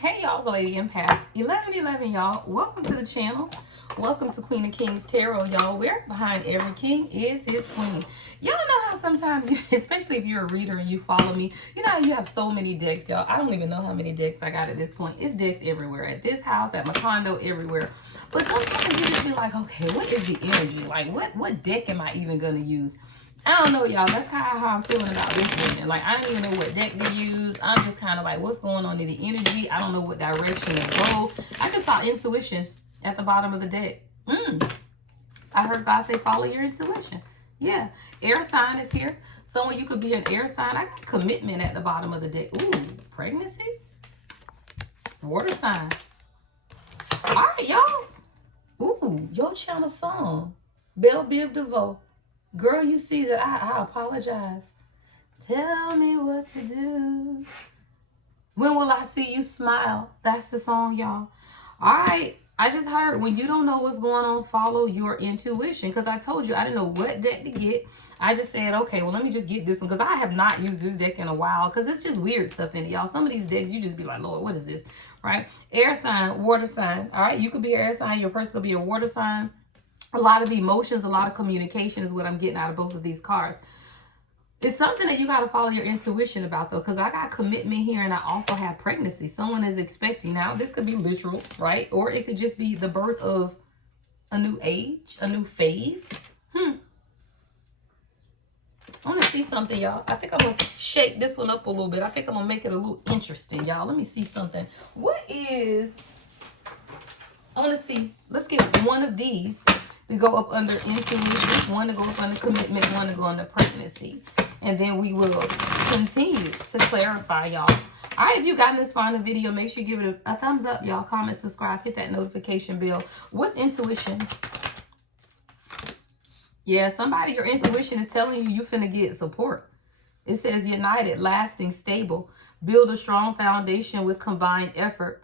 Hey y'all, the Lady Empath 1111, y'all. Welcome to the channel. Welcome to Queen of Kings Tarot, y'all. Where behind every king is his queen. Y'all know how sometimes, especially if you're a reader and you follow me, you know how you have so many decks, y'all. I don't even know how many decks I got at this point. It's decks everywhere. At this house, at my condo, everywhere. But sometimes you just be like, okay, what is the energy? Like, what deck am I even going to use? I don't know, y'all. That's kind of how I'm feeling about this reading. Like, I don't even know what deck to use. I'm just kind of like, what's going on in the energy? I don't know what direction to go. I just saw intuition at the bottom of the deck. I heard God say, follow your intuition. Yeah. Air sign is here. Someone, you could be an air sign. I got commitment at the bottom of the deck. Ooh, pregnancy. Water sign. All right, y'all. Ooh, your channel song. Belle Biv DeVoe. Girl, you see that I apologize. Tell me what to do. When will I see you smile? That's the song, y'all. All right. I just heard when you don't know what's going on, follow your intuition. Because I told you I didn't know what deck to get. I just said, okay, well, let me just get this one. Because I have not used this deck in a while. Because it's just weird stuff in it, y'all. Some of these decks, you just be like, Lord, what is this? Right? Air sign, water sign. All right. You could be an air sign. Your person could be a water sign. A lot of emotions, a lot of communication is what I'm getting out of both of these cards. It's something that you got to follow your intuition about, though, because I got commitment here and I also have pregnancy. Someone is expecting. Now, this could be literal, right? Or it could just be the birth of a new age, a new phase. I want to see something, y'all. I think I'm going to shake this one up a little bit. I think I'm going to make it a little interesting, y'all. Let me see something. What is... I want to see. Let's get one of these. We go up under intuition, one to go up under commitment, one to go under pregnancy. And then we will continue to clarify, y'all. All right, if you've gotten this far in the video, make sure you give it a thumbs up, y'all. Comment, subscribe, hit that notification bell. What's intuition? Yeah, somebody, your intuition is telling you finna get support. It says united, lasting, stable. Build a strong foundation with combined effort.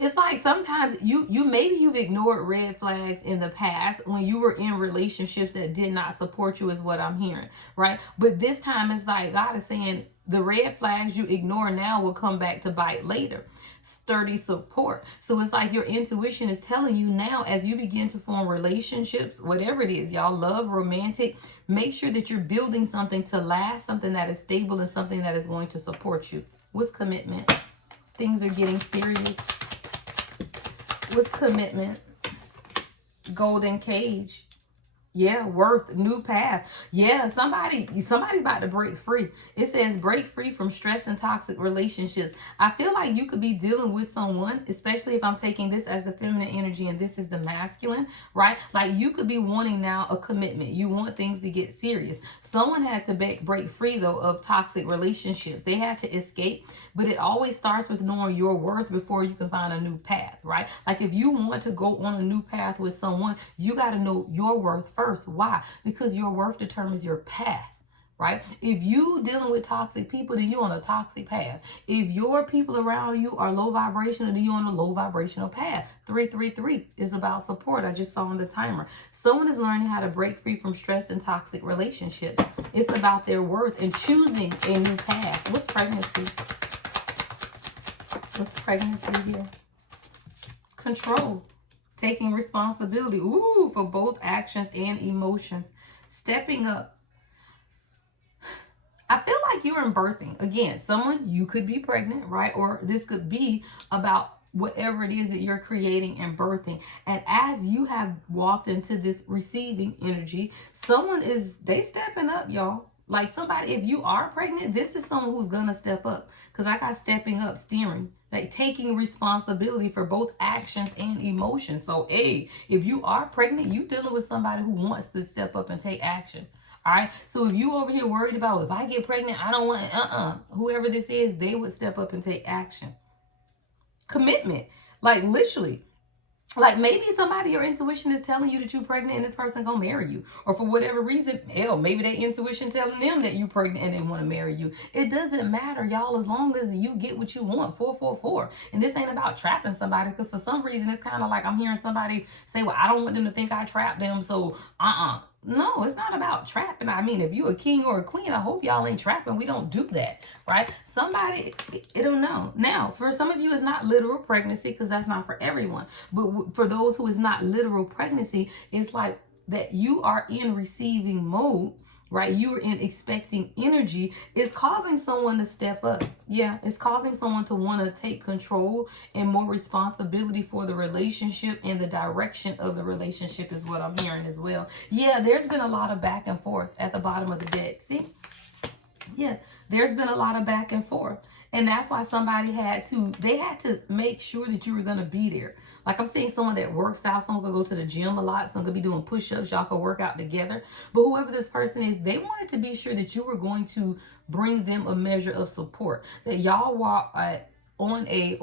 It's like sometimes maybe you've ignored red flags in the past when you were in relationships that did not support you, is what I'm hearing, right? But this time it's like God is saying the red flags you ignore now will come back to bite later. Sturdy support. So it's like your intuition is telling you now, as you begin to form relationships, whatever it is, y'all, love, romantic, make sure that you're building something to last, something that is stable and something that is going to support you. What's commitment? Things are getting serious. What's commitment? Golden cage. Yeah, worth, new path. Yeah, somebody's about to break free. It says break free from stress and toxic relationships. I feel like you could be dealing with someone, especially if I'm taking this as the feminine energy and this is the masculine, right? Like you could be wanting now a commitment. You want things to get serious. Someone had to break free, though, of toxic relationships. They had to escape, but it always starts with knowing your worth before you can find a new path, right? Like if you want to go on a new path with someone, you got to know your worth first. Why? Because your worth determines your path, right? If you dealing with toxic people, then you're on a toxic path. If your people around you are low vibrational, then you're on a low vibrational path. 333 is about support. I just saw on the timer. Someone is learning how to break free from stress and toxic relationships. It's about their worth and choosing a new path. What's pregnancy? What's pregnancy here? Control. Taking responsibility, ooh, for both actions and emotions. Stepping up. I feel like you're in birthing. Again, someone, you could be pregnant, right? Or this could be about whatever it is that you're creating and birthing. And as you have walked into this receiving energy, someone they stepping up, y'all. Like somebody, if you are pregnant, this is someone who's going to step up. Because I got stepping up, steering, like taking responsibility for both actions and emotions. So, hey, if you are pregnant, you dealing with somebody who wants to step up and take action. All right. So if you over here worried about, if I get pregnant, I don't want, whoever this is, they would step up and take action. Commitment. Like literally. Like maybe somebody, your intuition is telling you that you're pregnant and this person gonna marry you. Or for whatever reason, hell, maybe their intuition telling them that you're pregnant and they want to marry you. It doesn't matter, y'all, as long as you get what you want. 444. And this ain't about trapping somebody, because for some reason it's kind of like I'm hearing somebody say, well, I don't want them to think I trapped them. So No, it's not about trapping. I mean, if you a king or a queen, I hope y'all ain't trapping. We don't do that, right? Somebody, it don't know. Now, for some of you, it's not literal pregnancy because that's not for everyone. But for those who is not literal pregnancy, it's like that you are in receiving mode, right? You are in expecting energy. Is causing someone to step up. Yeah, it's causing someone to want to take control and more responsibility for the relationship and the direction of the relationship is what I'm hearing as well. Yeah, there's been a lot of back and forth at the bottom of the deck. See? Yeah, there's been a lot of back and forth. And that's why somebody had to make sure that you were going to be there. Like I'm seeing someone that works out, someone could go to the gym a lot, someone could be doing push-ups, y'all could work out together. But whoever this person is, they wanted to be sure that you were going to bring them a measure of support. That y'all walk on a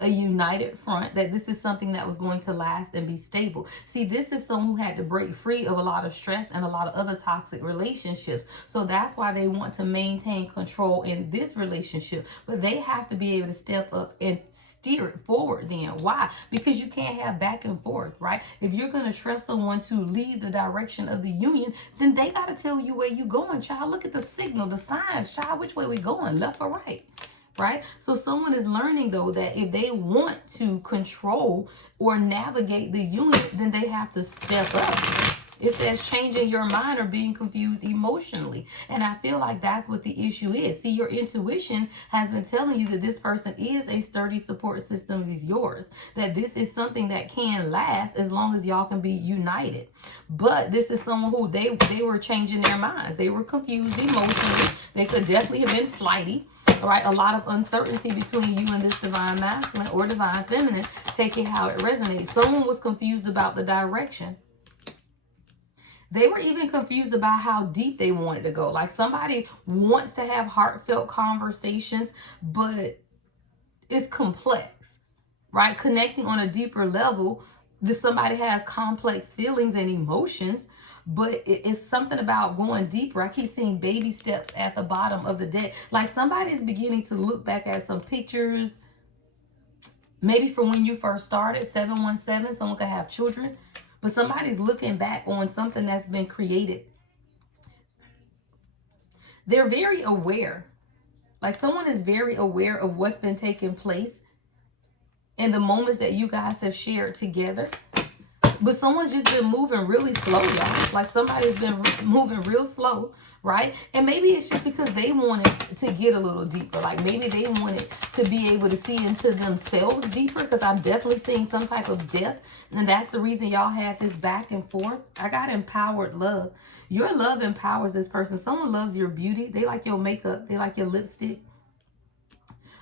united front, that this is something that was going to last and be stable. See, this is someone who had to break free of a lot of stress and a lot of other toxic relationships. So that's why they want to maintain control in this relationship. But they have to be able to step up and steer it forward then. Why? Because you can't have back and forth, right? If you're going to trust someone to lead the direction of the union, then they got to tell you where you're going, child. Look at the signal, the signs, child. Which way we going, left or right? Right? So someone is learning, though, that if they want to control or navigate the union, then they have to step up. It says changing your mind or being confused emotionally. And I feel like that's what the issue is. See, your intuition has been telling you that this person is a sturdy support system of yours. That this is something that can last as long as y'all can be united. But this is someone who they were changing their minds. They were confused emotionally. They could definitely have been flighty. All right, a lot of uncertainty between you and this divine masculine or divine feminine. Take it how it resonates. Someone was confused about the direction. They were even confused about how deep they wanted to go. Like somebody wants to have heartfelt conversations, but it's complex, right? Connecting on a deeper level, somebody has complex feelings and emotions, but it's something about going deeper. I keep seeing baby steps at the bottom of the deck. Like somebody's beginning to look back at some pictures, maybe from when you first started, 717, someone could have children. But somebody's looking back on something that's been created. They're very aware. Like someone is very aware of what's been taking place in the moments that you guys have shared together. But someone's just been moving really slow, y'all. Like somebody's been moving real slow, right? And maybe it's just because they wanted to get a little deeper. Like maybe they wanted to be able to see into themselves deeper, because I'm definitely seeing some type of depth. And that's the reason y'all have this back and forth. I got empowered love. Your love empowers this person. Someone loves your beauty. They like your makeup. They like your lipstick.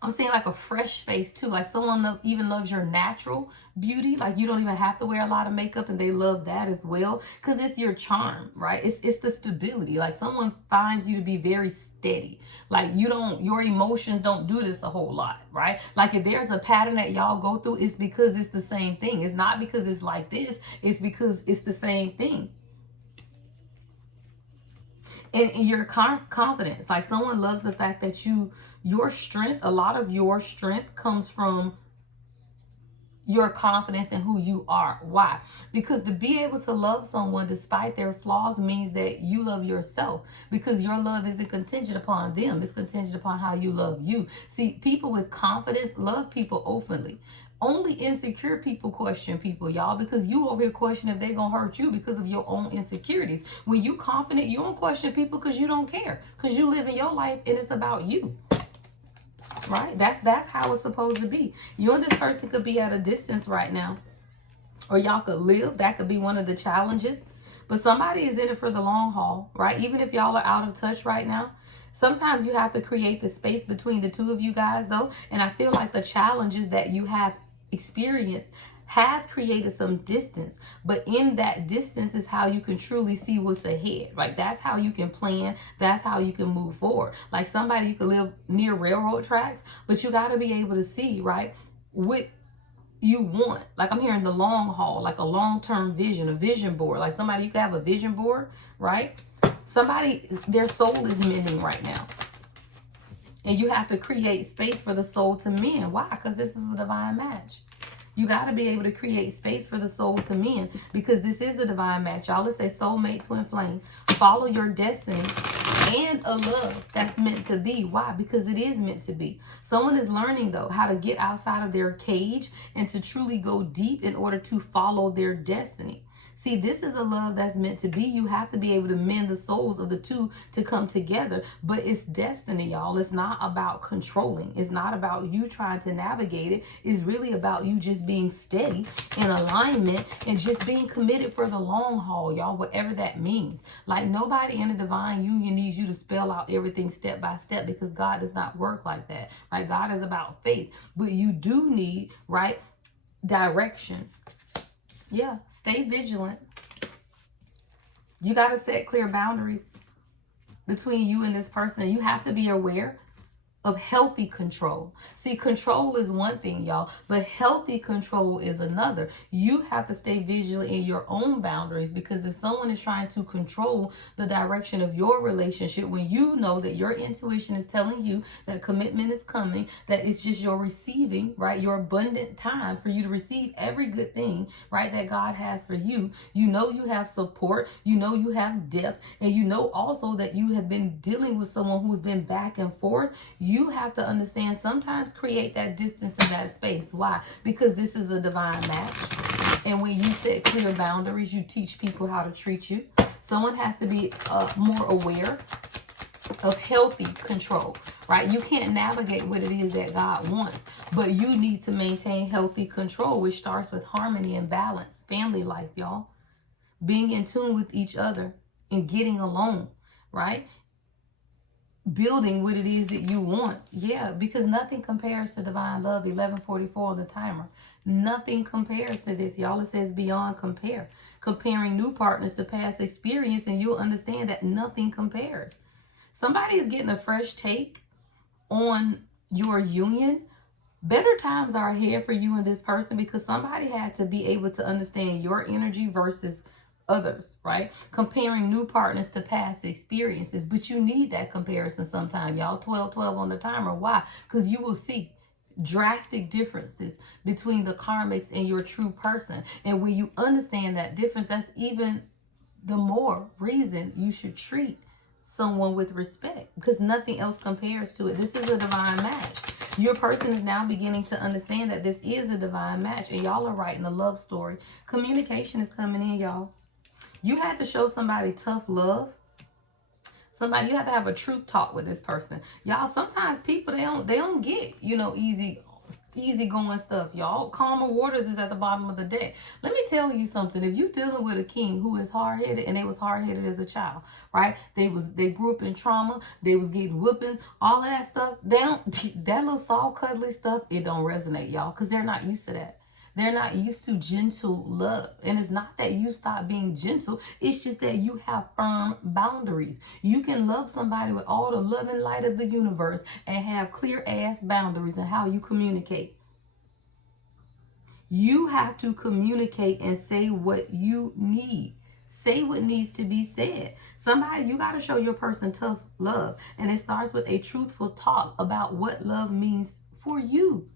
I'm seeing like a fresh face too. Like someone even loves your natural beauty. Like you don't even have to wear a lot of makeup, and they love that as well, because it's your charm, right? It's the stability. Like someone finds you to be very steady. Like your emotions don't do this a whole lot, right? Like if there's a pattern that y'all go through, it's because it's the same thing. It's not because it's like this. It's because it's the same thing. And your confidence, like someone loves the fact that your strength, a lot of your strength comes from your confidence in who you are. Why? Because to be able to love someone despite their flaws means that you love yourself, because your love isn't contingent upon them. It's contingent upon how you love you. See, people with confidence love people openly. Only insecure people question people, y'all, because you over here question if they're going to hurt you because of your own insecurities. When you confident, you don't question people because you don't care, because you live in your life and it's about you. Right? That's how it's supposed to be. You and this person could be at a distance right now, or y'all could live. That could be one of the challenges. But somebody is in it for the long haul, right? Even if y'all are out of touch right now, sometimes you have to create the space between the two of you guys, though. And I feel like the challenges that you have experienced has created some distance, but in that distance is how you can truly see what's ahead, right? That's how you can plan. That's how you can move forward. Like somebody, you could live near railroad tracks, but you got to be able to see, right, what you want. Like I'm hearing the long haul, like a long-term vision, a vision board. Like somebody, you could have a vision board, right? Somebody, their soul is mending right now. And you have to create space for the soul to mend. Why? Because this is a divine match. You got to be able to create space for the soul to mend, because this is a divine match. Y'all, let's say soulmate, twin flame. Follow your destiny and a love that's meant to be. Why? Because it is meant to be. Someone is learning, though, how to get outside of their cage and to truly go deep in order to follow their destiny. See, this is a love that's meant to be. You have to be able to mend the souls of the two to come together. But it's destiny, y'all. It's not about controlling. It's not about you trying to navigate it. It's really about you just being steady in alignment and just being committed for the long haul, y'all, whatever that means. Like, nobody in a divine union needs you to spell out everything step by step, because God does not work like that, right? God is about faith. But you do need, right, direction. Yeah, stay vigilant. You got to set clear boundaries between you and this person. You have to be aware of healthy control. See, control is one thing, y'all, but healthy control is another. You have to stay vigilant in your own boundaries, because if someone is trying to control the direction of your relationship, when you know that your intuition is telling you that commitment is coming, that it's just your receiving, right, your abundant time for you to receive every good thing, right, that God has for you. You know you have support, you know you have depth, and you know also that you have been dealing with someone who's been back and forth. You have to understand, sometimes create that distance in that space. Why? Because this is a divine match. And when you set clear boundaries, you teach people how to treat you. Someone has to be more aware of healthy control, right? You can't navigate what it is that God wants, but you need to maintain healthy control, which starts with harmony and balance. Family life, y'all. Being in tune with each other and getting along, right? Building what it is that you want. Yeah, because nothing compares to divine love. 11:44 on the timer. Nothing compares to this, y'all. It says beyond compare. Comparing new partners to past experience, and you'll understand that nothing compares. Somebody is getting a fresh take on your union. Better times are ahead for you and this person, because somebody had to be able to understand your energy versus others, right? Comparing new partners to past experiences. But you need that comparison sometime, y'all. 12:12 on the timer. Why? Because you will see drastic differences between the karmics and your true person. And when you understand that difference, that's even the more reason you should treat someone with respect, because nothing else compares to it. This is a divine match. Your person is now beginning to understand that this is a divine match, and y'all are writing a love story. Communication is coming in, y'all. You had to show somebody tough love. Somebody, you have to have a truth talk with this person. Y'all, sometimes people, they don't get, easy going stuff, y'all. Calmer waters is at the bottom of the deck. Let me tell you something. If you're dealing with a king who is hard-headed, and they was hard-headed as a child, right? They grew up in trauma. They was getting whoopings, all of that stuff. That little soft, cuddly stuff, it don't resonate, y'all, because they're not used to that. They're not used to gentle love. And it's not that you stop being gentle. It's just that you have firm boundaries. You can love somebody with all the love and light of the universe and have clear ass boundaries in how you communicate. You have to communicate and say what you need. Say what needs to be said. Somebody, you got to show your person tough love. And it starts with a truthful talk about what love means for you.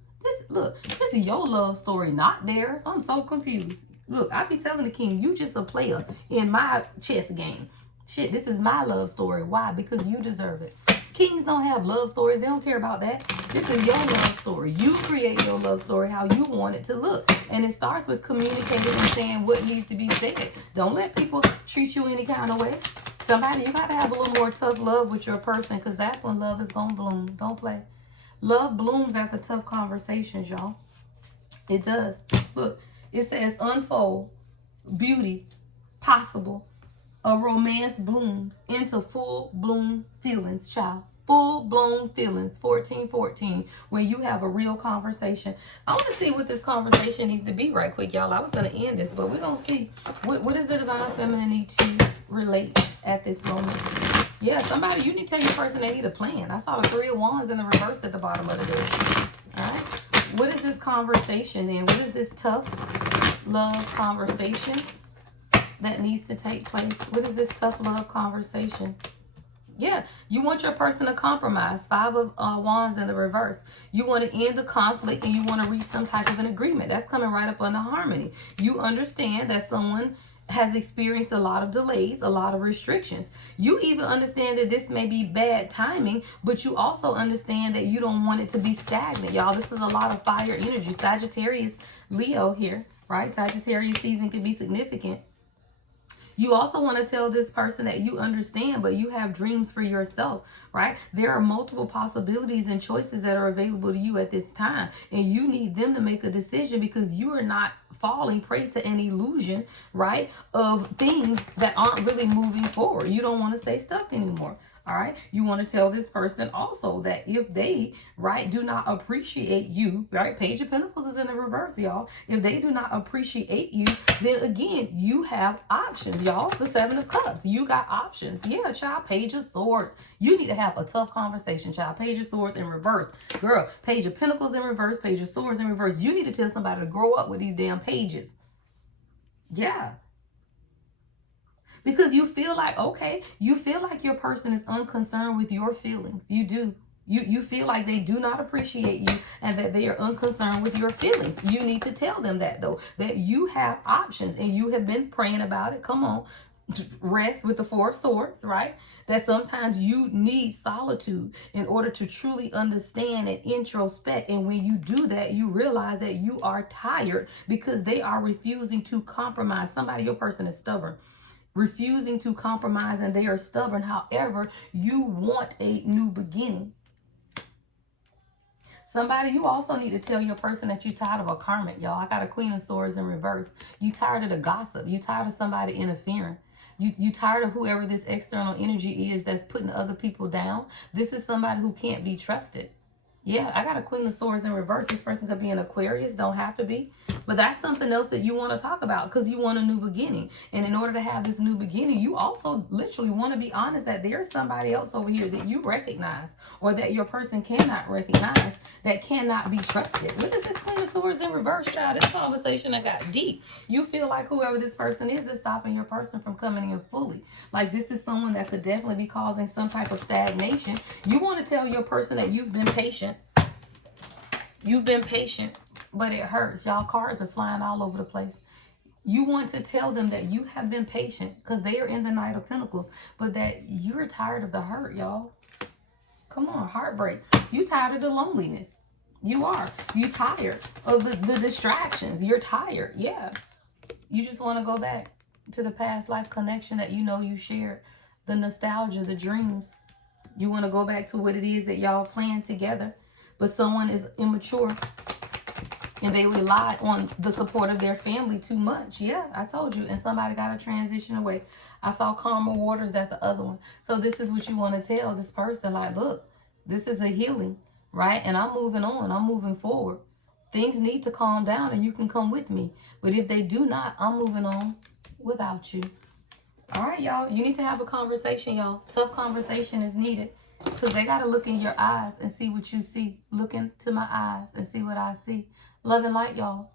This is your love story, not theirs. I'm so confused. Look, I be telling the king, you just a player in my chess game. Shit, this is my love story. Why? Because you deserve it. Kings don't have love stories. They don't care about that. This is your love story. You create your love story how you want it to look. And it starts with communicating and saying what needs to be said. Don't let people treat you any kind of way. Somebody, you got to have a little more tough love with your person, because that's when love is going to bloom. Don't play. Love blooms after tough conversations, y'all. It does. Look, it says unfold, beauty, possible. A romance blooms into full bloom feelings, child. Full blown feelings. 14:14. When you have a real conversation. I want to see what this conversation needs to be right quick, y'all. I was going to end this, but we're going to see what does the divine feminine need to relate at this moment. Yeah, somebody, you need to tell your person they need a plan. I saw the 3 of Wands in the reverse at the bottom of the deck. All right. What is this conversation then? What is this tough love conversation that needs to take place? What is this tough love conversation? Yeah, you want your person to compromise. Five of Wands in the reverse. You want to end the conflict and you want to reach some type of an agreement. That's coming right up under harmony. You understand that someone has experienced a lot of delays, a lot of restrictions. You even understand that this may be bad timing, but you also understand that you don't want it to be stagnant, y'all. This is a lot of fire energy. Sagittarius, Leo here, right? Sagittarius season can be significant. You also want to tell this person that you understand, but you have dreams for yourself, right? There are multiple possibilities and choices that are available to you at this time, and you need them to make a decision because you are not falling prey to an illusion, right, of things that aren't really moving forward. You don't want to stay stuck anymore. All right. You want to tell this person also that if they, right, do not appreciate you, right? Page of Pentacles is in the reverse, y'all. If they do not appreciate you, then again, you have options, y'all. The Seven of Cups, you got options. Yeah, child. Page of Swords. You need to have a tough conversation, child. Page of Swords in reverse. Girl, Page of Pentacles in reverse, Page of Swords in reverse. You need to tell somebody to grow up with these damn pages. Yeah. Because you feel like, okay, you feel like your person is unconcerned with your feelings. You do. You feel like they do not appreciate you and that they are unconcerned with your feelings. You need to tell them that, though, that you have options and you have been praying about it. Come on. Rest with the Four of Swords, right? That sometimes you need solitude in order to truly understand and introspect. And when you do that, you realize that you are tired because they are refusing to compromise. Somebody, your person is stubborn, refusing to compromise, and they are stubborn. However, you want a new beginning. Somebody, you also need to tell your person that you're tired of a karmic, y'all. I got a Queen of Swords in reverse. You tired of the gossip. You tired of somebody interfering. You tired of whoever this external energy is that's putting other people down. This is somebody who can't be trusted. Yeah, I got a Queen of Swords in reverse. This person could be an Aquarius, don't have to be. But that's something else that you want to talk about because you want a new beginning. And in order to have this new beginning, you also literally want to be honest that there's somebody else over here that you recognize or that your person cannot recognize, that cannot be trusted. What is this Queen of Swords in reverse, child? This conversation that got deep. You feel like whoever this person is stopping your person from coming in fully. Like this is someone that could definitely be causing some type of stagnation. You want to tell your person that you've been patient. You've been patient, but it hurts. Y'all, cards are flying all over the place. You want to tell them that you have been patient because they are in the Knight of Pentacles, but that you're tired of the hurt, y'all. Come on, heartbreak. You tired of the loneliness. You are. You tired of the distractions. You're tired. Yeah. You just want to go back to the past life connection that you know you shared. The nostalgia, the dreams. You want to go back to what it is that y'all planned together. But someone is immature and they rely on the support of their family too much. Yeah, I told you. And somebody got to transition away. I saw calmer waters at the other one. So this is what you want to tell this person. Like, look, this is a healing, right? And I'm moving on. I'm moving forward. Things need to calm down and you can come with me. But if they do not, I'm moving on without you. All right, y'all. You need to have a conversation, y'all. Tough conversation is needed. Because they got to look in your eyes and see what you see. Look into my eyes and see what I see. Love and light, y'all.